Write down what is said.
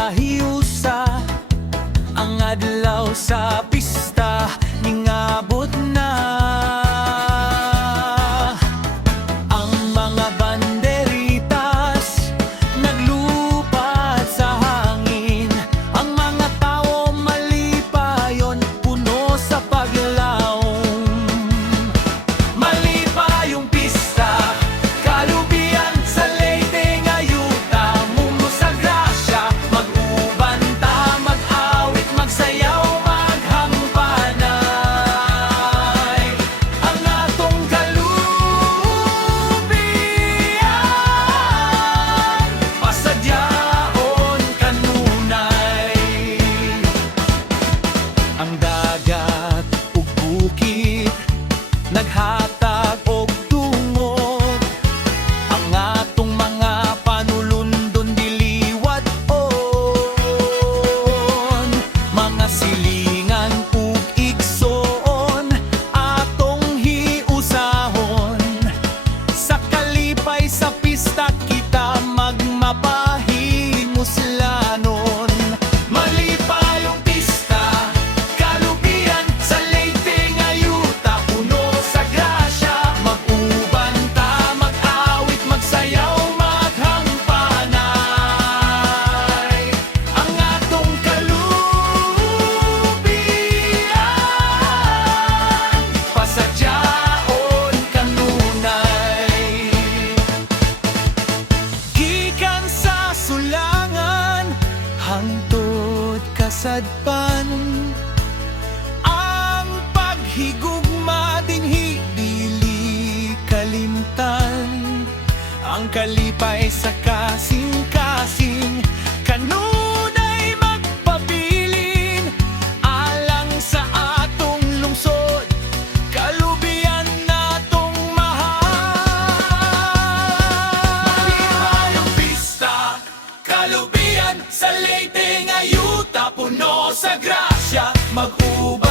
kahiusa ang adlaw sa pista ningabot na. Ang mga banderitas naglupad sa hangin, ang mga tao malipayon puno sa paglaom. Malipayong pista, kalubian sa Leyte ngayuta, mundo sa grasya, mag-uban ta, mag-awit, magsayaw, maghampanay. Ang atong kalubian, pasadyaon kanunay. Ang dagat ug bukid naghatag og dungog, ang atong mga panulundon diliwat on. Mga silingan ug igsoon atong hiusahon, sa kalipay sa pista kita magmapahimuslanon. Malipayong pista, kalubian sa Leyte ngayuta, puno sa grasya, mag-uban ta, mag-awit, magsayaw, maghampanay. Ang atong kalubian, pasadyaon kanunay. Gikan sa sulangan hangtod kasadpan, ang paghigugma dinhi dili kalimtan. Ang kalipay sa kasing-kasing kanunay magpabilin, alang sa atong lungsod, kalubian natong mahal. Malipayong pista, kalubian sa Leyte ngayuta, puno sa grasya, mag-uban